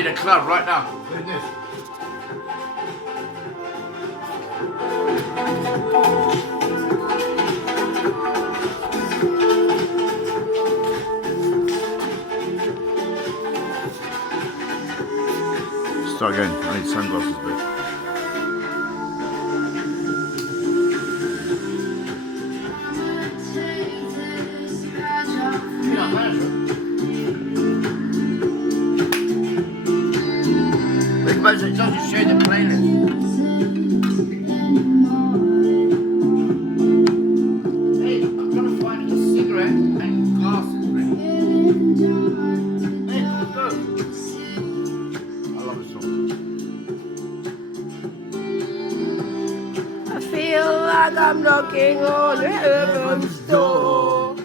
in a club right now. Look at this. Start again. I need sunglasses, but. It doesn't show the playlist. Hey, I'm trying to find a cigarette and glasses. Hey, let's go. I love this song. I feel like I'm knocking on heaven's door.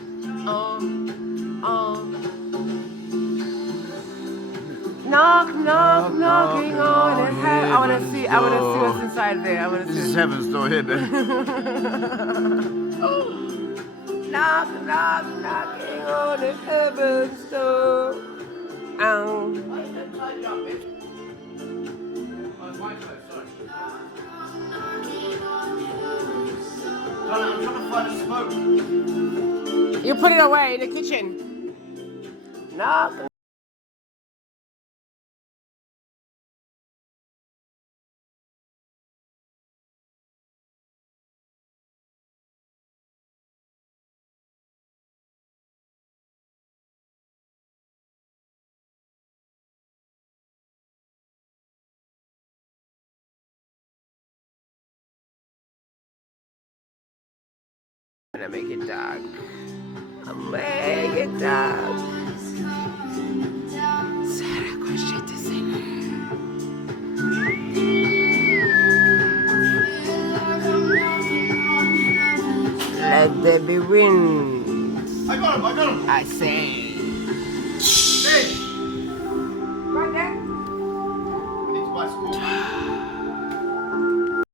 Knock, knock, knocking on heaven. I wanna see what's inside there. I wanna see. This is heaven's door here, baby. Knock, knock, knocking on heaven's door. I'm trying to find a smoke. You put it away in the kitchen. Knock. I'm gonna make it dark. I'll make it dark. Sarah, go straight to sing. Let there be wind. I got him. I say. Hey.